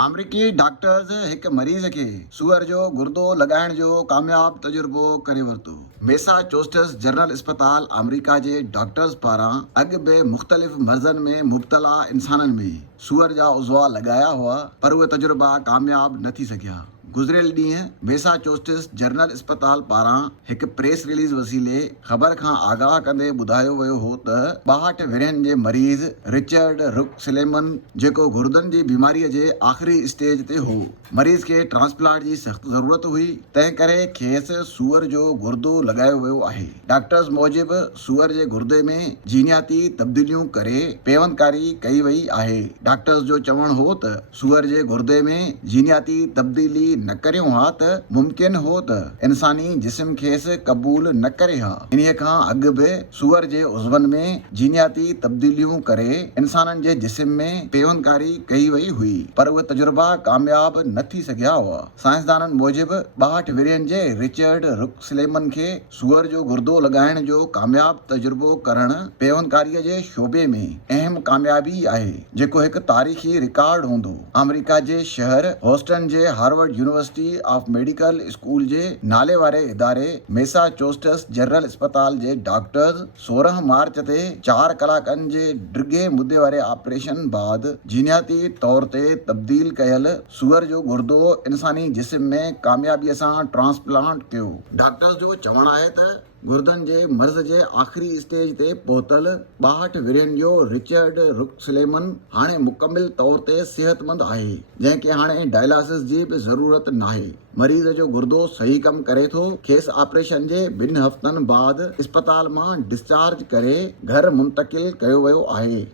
अमरीकी डॉक्टर्स एक मरीज़ खे सूअर जो गुर्दो लॻाइण जो कामयाब तजुर्बो करे वरितो। मैसाचुसेट्स जनरल अस्पताल अमेरिका जे डॉक्टर्स पारां अॻु बि मुख़्तलिफ़ मर्ज़नि में मुब्तला इंसाननि में सूअर जा उज़वा लॻाया हुआ, पर उहे तजुर्बा कामयाब न थी सघिया। गुज़िरियल ॾींहुं मैसाचुसेट्स जनरल अस्पताल पारां हिकु प्रेस रिलीज़ वसीले ख़बर खां आगाह कंदे ॿुधायो वियो हो त 62 वरहनि जे मरीज़ रिचर्ड रुक सिलेमन, जेको गुर्दनि जी बीमारीअ जे आख़िरी स्टेज ते हो, मरीज़ खे ट्रांसप्लांट जी सख़्त ज़रूरत हुई, तंहिं करे खेसि सूअर जो गुर्दो लॻायो वियो आहे। डॉक्टर्स मूजिबि सूअर जे गुर्दे में जीनियाती तब्दीलियूं करे पेवंदकारी कई वई आहे। डॉक्टर्स जो चवणु हो त सूअर जे गुर्दे में जीनियाती तब्दीली न करियूं हा त मुमकिन हो त इंसानी जिस्म खेसि क़बूल न करे हा। इन्हीअ खां अॻु बि सूअर जे उज़वनि में जीनियाती तब्दीलियूं करे इंसाननि जे जिस्म में पेवंदकारी कई वई हुई, पर उहे तजुर्बा कामयाब न थी सघिया हुआ। साइंसदाननि मूजिबि 62 वरहनि जे रिचर्ड रुक सिलेमन खे सूअर जो गुर्दो लॻाइण जो कामयाब तजुर्बो करणु पेवंदकारीअ जे शोबे में अहम कामयाबी आहे, जेको हिकु तारीख़ी रिकॉर्ड हूंदो। अमेरिका जे शहर ह्यूस्टन जे Harvard University of Medical School जे नाले वारे इदारे मैसाचुसेट्स जनरल अस्पताल जे डॉक्टर्स 16 मार्च ते 4 कलाकनि जे डिघे मुदे वारे ऑपरेशन बाद जीनियाती तौर ते तब्दील कयल सूअर जो गुर्दो इंसानी जिस्म में कामयाबीअ सां ट्रांसप्लांट कयो। डॉक्टर्स जो चवणु आहे त गुर्दनि जे मर्ज़ जे आख़िरी स्टेज ते पहुतल 62 वरहनि जो रिचर्ड रुक सिलेमन हाणे मुकमिल तौर ते सेहतमंद आहे, जंहिंखे हाणे डायलिसिस जी बि ज़रूरत नाहे। मरीज़ जो गुर्दो सही कमु करे थो। खेसि ऑपरेशन जे 2 हफ़्तनि बाद अस्पताल मां डिस्चार्ज करे घर मुंतकिल कयो वियो आहे।